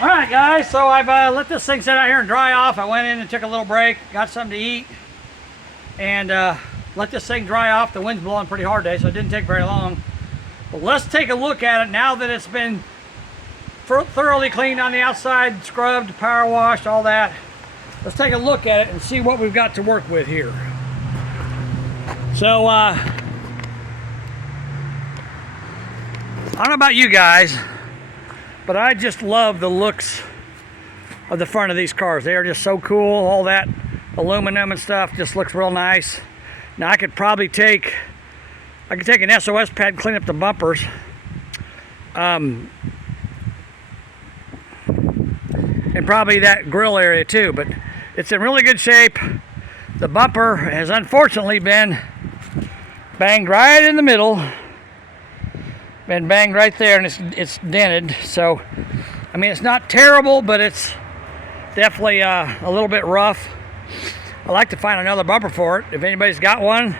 All right, guys, so I've let this thing sit out here and dry off. I went in and took a little break, got something to eat, and let this thing dry off. The wind's blowing pretty hard today, so it didn't take very long. But let's take a look at it now that it's been thoroughly cleaned on the outside, scrubbed, power washed, all that. Let's take a look at it and see what we've got to work with here. So, I don't know about you guys, but I just love the looks of the front of these cars. They are just so cool. All that aluminum and stuff just looks real nice. Now I could probably take an SOS pad and clean up the bumpers. And probably that grill area too, but it's in really good shape. The bumper has unfortunately been banged right in the middle. Been banged right there, and it's dented. So, I mean, it's not terrible, but it's definitely a little bit rough. I'd like to find another bumper for it. If anybody's got one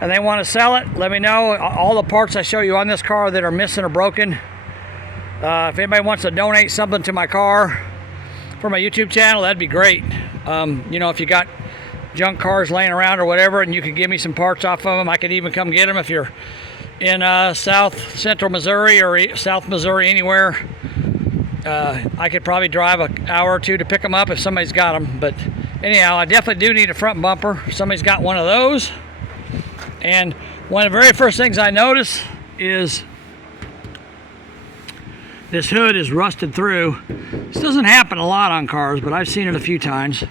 and they want to sell it, let me know. All the parts I show you on this car that are missing or broken. If anybody wants to donate something to my car for my YouTube channel, that'd be great. You know, if you got junk cars laying around or whatever, and you could give me some parts off of them, I could even come get them if you're in south central Missouri or South Missouri, anywhere. I could probably drive an hour or two to pick them up if somebody's got them. But anyhow, I definitely do need a front bumper. If somebody's got one of those. And one of the very first things I notice is this hood is rusted through. This doesn't happen a lot on cars, but I've seen it a few times.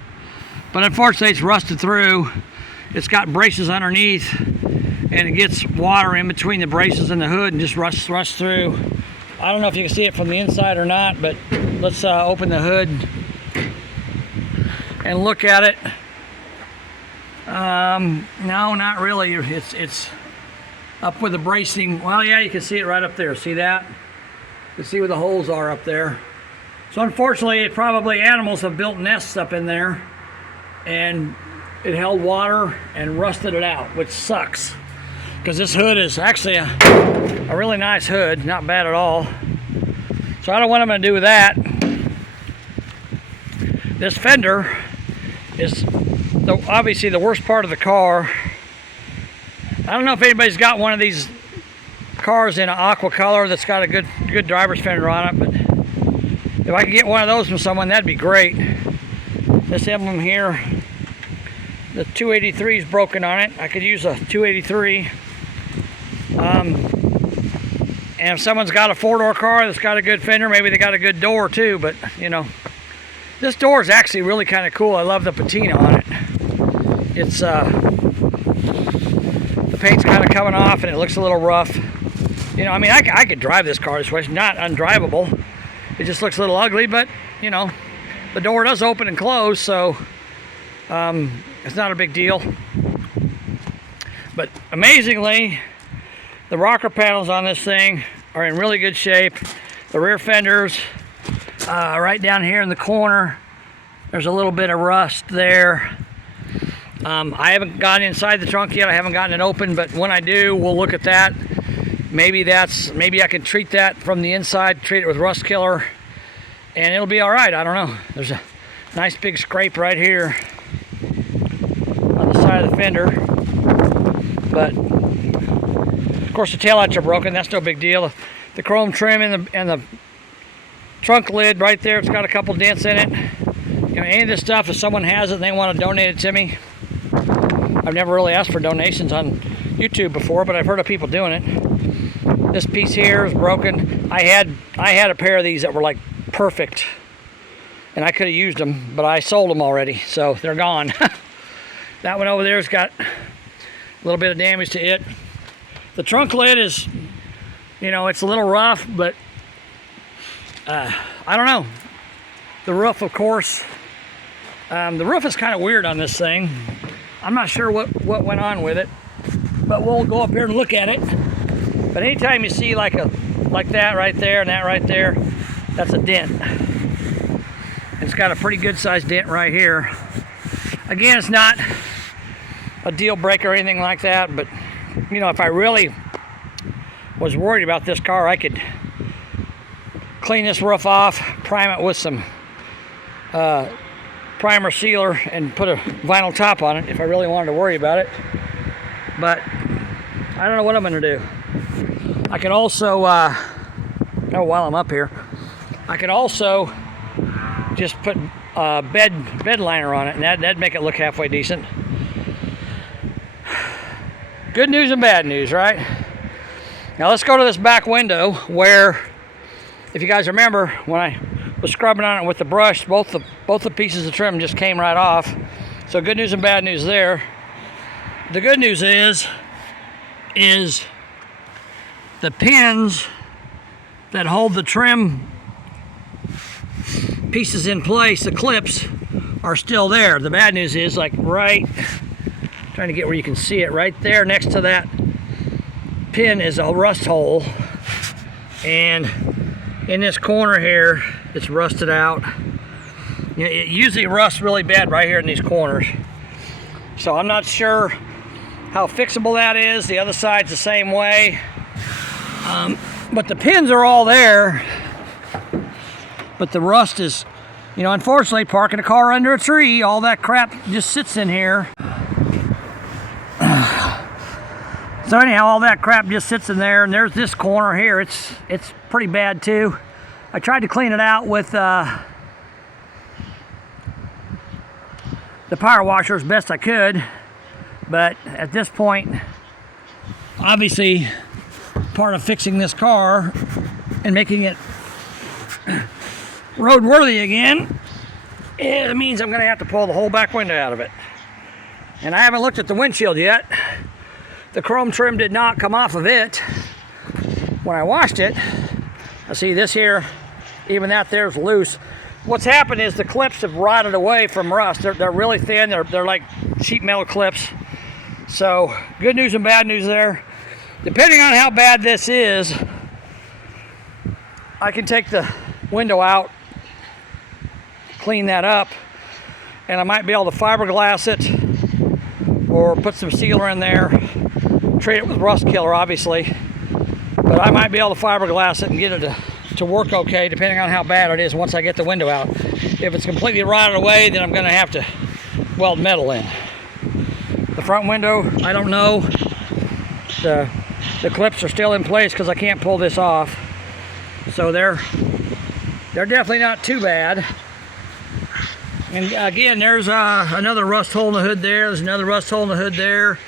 But unfortunately, it's rusted through. It's got braces underneath, and it gets water in between the braces and the hood and just rusts through. I don't know if you can see it from the inside or not, but let's open the hood and look at it. No, not really. It's up with the bracing. Well, yeah, you can see it right up there. See that? You can see where the holes are up there. So unfortunately, probably animals have built nests up in there, and it held water and rusted it out, which sucks. Because this hood is actually a really nice hood, not bad at all. So I don't know what I'm going to do with that. This fender is obviously the worst part of the car. I don't know if anybody's got one of these cars in an aqua color that's got a good driver's fender on it, but if I could get one of those from someone, that'd be great. This emblem here, the 283 is broken on it. I could use a 283. And if someone's got a four-door car that's got a good fender, maybe they got a good door too, but you know, this door is actually really kind of cool. I love the patina on it. It's the paint's kind of coming off and it looks a little rough. You know, I mean, I could drive this car this way. It's not undrivable. It just looks a little ugly, but you know, the door does open and close, so it's not a big deal. But amazingly, the rocker panels on this thing are in really good shape. The rear fenders, right down here in the corner, there's a little bit of rust there. I haven't gotten inside the trunk yet. I haven't gotten it open, but when I do, we'll look at that. Maybe I can treat that from the inside, treat it with rust killer, and it'll be all right. I don't know. There's a nice big scrape right here on the side of the fender, but of course the taillights are broken. That's no big deal. The chrome trim and the trunk lid right there, it's got a couple dents in it. You know, any of this stuff, if someone has it and they want to donate it to me, I've never really asked for donations on YouTube before, but I've heard of people doing it. This piece here is broken. I had a pair of these that were like perfect, and I could have used them, but I sold them already, so they're gone. That one over there's got a little bit of damage to it. The trunk lid is, you know, it's a little rough, but I don't know. The roof, of course, the roof is kind of weird on this thing. I'm not sure what went on with it, but we'll go up here and look at it. But anytime you see like that right there and that right there, that's a dent. It's got a pretty good sized dent right here. Again, it's not a deal breaker or anything like that, but you know, if I really was worried about this car, I could clean this roof off, prime it with some primer sealer, and put a vinyl top on it if I really wanted to worry about it. But I don't know what I'm going to do. I could also, while I'm up here, I could also just put bed liner on it, and that'd make it look halfway decent. Good news and bad news, right? Now let's go to this back window where, if you guys remember, when I was scrubbing on it with the brush, both the pieces of trim just came right off. So good news and bad news there. The good news is the pins that hold the trim pieces in place, the clips, are still there. The bad news is, like right, trying to get where you can see it, right there next to that pin is a rust hole, and in this corner here it's rusted out. It usually rusts really bad right here in these corners, so I'm not sure how fixable that is. The other side's the same way, but the pins are all there, but the rust is, unfortunately, parking a car under a tree, all that crap just sits in here. So anyhow, all that crap just sits in there, and there's this corner here. It's pretty bad too. I tried to clean it out with the power washer as best I could, but at this point, obviously, part of fixing this car and making it roadworthy again, it means I'm going to have to pull the whole back window out of it. And I haven't looked at the windshield yet. The chrome trim did not come off of it when I washed it. I see this here, even that there's loose. What's happened is the clips have rotted away from rust. They're really thin. They're like sheet metal clips. So good news and bad news there. Depending on how bad this is, I can take the window out, clean that up, and I might be able to fiberglass it or put some sealer in there, treat it with rust killer obviously, but I might be able to fiberglass it and get it to work okay, depending on how bad it is once I get the window out. If it's completely rotted away, then I'm going to have to weld metal in. The front window, I don't know. The clips are still in place because I can't pull this off, so they're definitely not too bad. And again, there's another rust hole in the hood there. There's another rust hole in the hood there.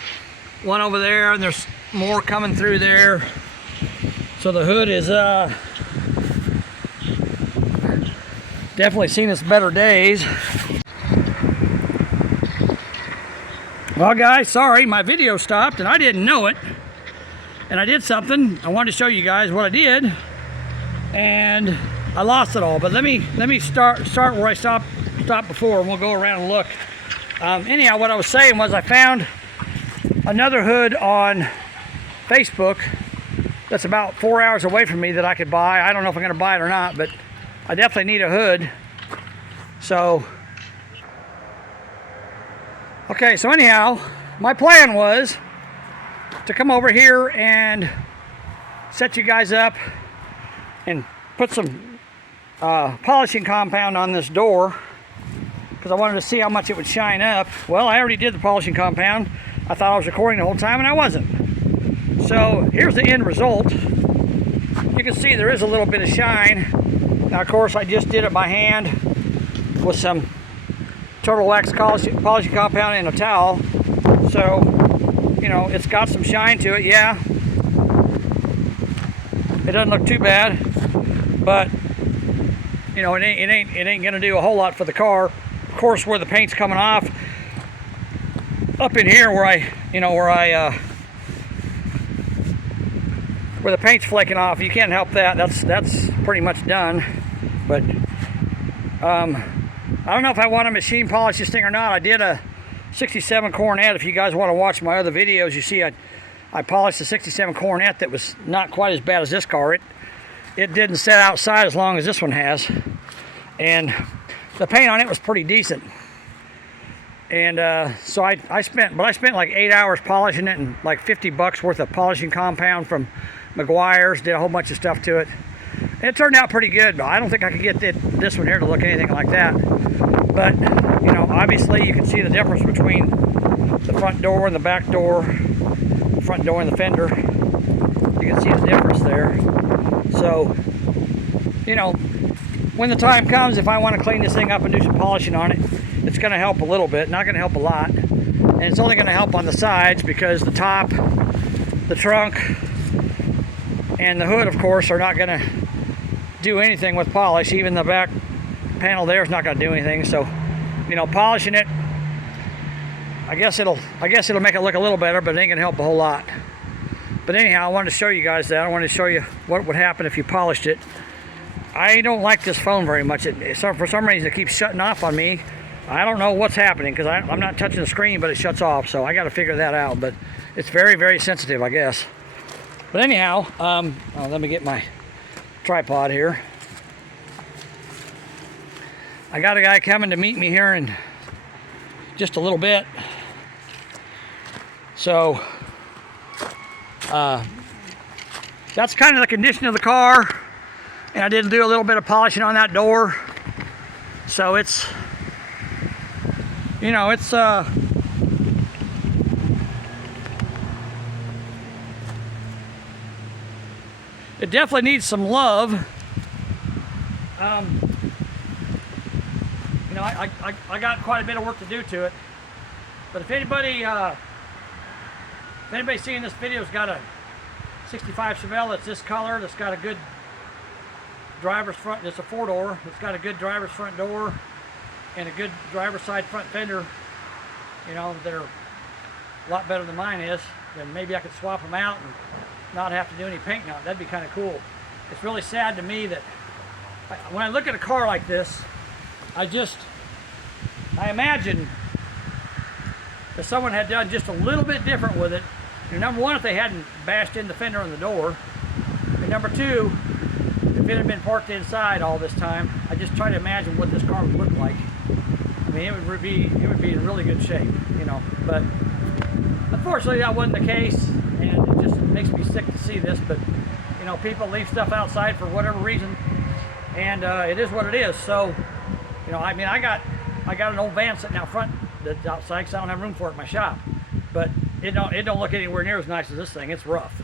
One over there, and there's more coming through there. So the hood is definitely seen its better days. Well guys, sorry, my video stopped and I didn't know it. And I did something. I wanted to show you guys what I did, and I lost it all. But let me start where I stopped before, and we'll go around and look. Anyhow, what I was saying was I found another hood on Facebook that's about 4 hours away from me that I could buy. I don't know if I'm going to buy it or not, but I definitely need a hood. So, okay, so anyhow, my plan was to come over here and set you guys up and put some polishing compound on this door, because I wanted to see how much it would shine up. Well, I already did the polishing compound. I thought I was recording the whole time, and I wasn't. So here's the end result. You can see there is a little bit of shine. Now, of course, I just did it by hand with some Turtle Wax polishing compound and a towel. So, it's got some shine to it, yeah. It doesn't look too bad, but it ain't gonna do a whole lot for the car. Of course, where the paint's coming off, up in here where where the paint's flaking off, you can't help that. That's pretty much done. But I don't know if I want to machine polish this thing or not. I did a 67 Coronet. If you guys want to watch my other videos, you see I polished the 67 Coronet that was not quite as bad as this car. It didn't set outside as long as this one has, and the paint on it was pretty decent. And so I spent like 8 hours polishing it, and like $50 worth of polishing compound from McGuire's. Did a whole bunch of stuff to it, It turned out pretty good, but I don't think I could get this one here to look anything like that. But, you know, obviously you can see the difference between the front door and the back door, the front door and the fender. You can see the difference there. So, you know, when the time comes, if I want to clean this thing up and do some polishing on it, it's going to help a little bit, not going to help a lot. And it's only going to help on the sides because the top, the trunk, and the hood, of course, are not going to do anything with polish. Even the back panel there is not going to do anything. So, you know, polishing it, I guess it'll make it look a little better, but it ain't going to help a whole lot. But anyhow, I wanted to show you guys that. I wanted to show you what would happen if you polished it. I don't like this phone very much. For some reason, it keeps shutting off on me. I don't know what's happening because I'm not touching the screen, but it shuts off. So I got to figure that out. But it's very, very sensitive, I guess. But anyhow, let me get my tripod here. I got a guy coming to meet me here in just a little bit. So that's kind of the condition of the car. And I did do a little bit of polishing on that door. So it's, you know, it's it definitely needs some love. You know, I got quite a bit of work to do to it. But if anybody seeing this video has got a 65 Chevelle that's this color, that's got a good driver's front, it's a 4-door, it's got a good driver's front door and a good driver's side front fender, you know, they're a lot better than mine is, then maybe I could swap them out and not have to do any painting on it. That'd be kind of cool. It's really sad to me that when I look at a car like this, I imagine if someone had done just a little bit different with it. You know, number one, if they hadn't bashed in the fender on the door, and number two, if it had been parked inside all this time, I just try to imagine what this car would look like. I mean, it would be in really good shape, you know. But unfortunately, that wasn't the case, and it just makes me sick to see this. But you know, people leave stuff outside for whatever reason, and it is what it is. So, you know, I mean, I got an old van sitting out front that's outside because I don't have room for it in my shop. But it don't look anywhere near as nice as this thing. It's rough.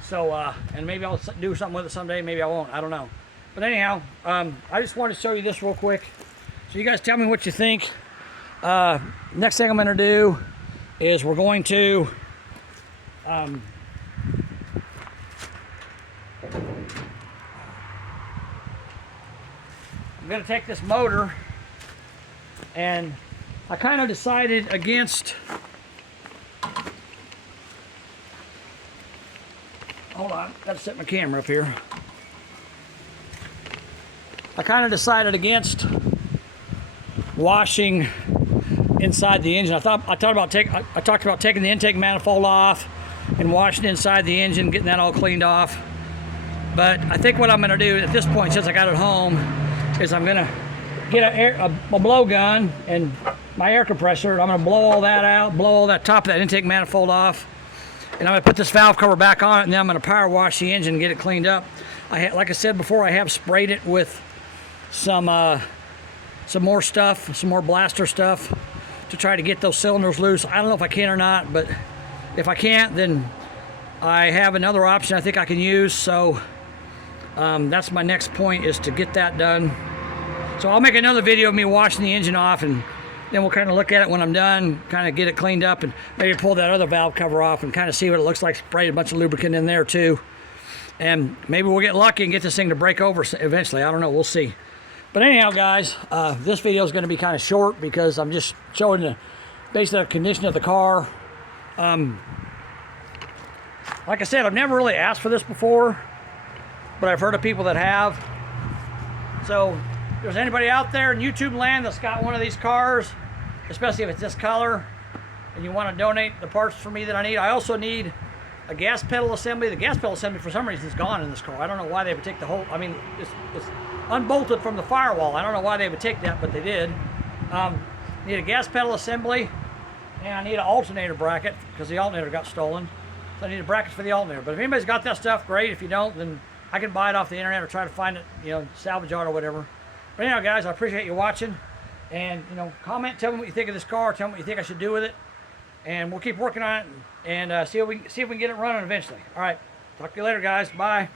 So, and maybe I'll do something with it someday, maybe I won't, I don't know. But anyhow, I just wanted to show you this real quick. So you guys tell me what you think. Next thing I'm gonna do is we're going to, I'm gonna take this motor, and I kind of decided against, hold on, gotta set my camera up here. I kind of decided against washing inside the engine. I talked about taking the intake manifold off and washing inside the engine, getting that all cleaned off. But I think what I'm gonna do at this point, since I got it home, is I'm gonna get a blow gun and my air compressor, and I'm gonna blow all that out, blow all that top of that intake manifold off. And I'm going to put this valve cover back on it, and then I'm going to power wash the engine and get it cleaned up. Like I said before, I have sprayed it with some more stuff, some more blaster stuff to try to get those cylinders loose. I don't know if I can or not, but if I can't, then I have another option I think I can use. So that's my next point, is to get that done. So I'll make another video of me washing the engine off, and then we'll kind of look at it when I'm done, kind of get it cleaned up, and maybe pull that other valve cover off and kind of see what it looks like. Spray a bunch of lubricant in there too. And maybe we'll get lucky and get this thing to break over eventually. I don't know, we'll see. But anyhow, guys, this video is going to be kind of short because I'm just showing the basic condition of the car. Like I said, I've never really asked for this before, but I've heard of people that have. So if there's anybody out there in YouTube land that's got one of these cars, especially if it's this color, and you want to donate the parts for me that I need. I also need a gas pedal assembly. The gas pedal assembly, for some reason, is gone in this car. I don't know why they would take the whole, I mean, it's unbolted from the firewall. I don't know why they would take that, but they did. Need a gas pedal assembly, and I need an alternator bracket because the alternator got stolen. So I need a bracket for the alternator. But if anybody's got that stuff, great. If you don't, then I can buy it off the internet or try to find it, you know, salvage art or whatever. But anyhow, guys, I appreciate you watching. And, you know, comment, tell me what you think of this car. Tell me what you think I should do with it. And we'll keep working on it and see if we can get it running eventually. All right. Talk to you later, guys. Bye.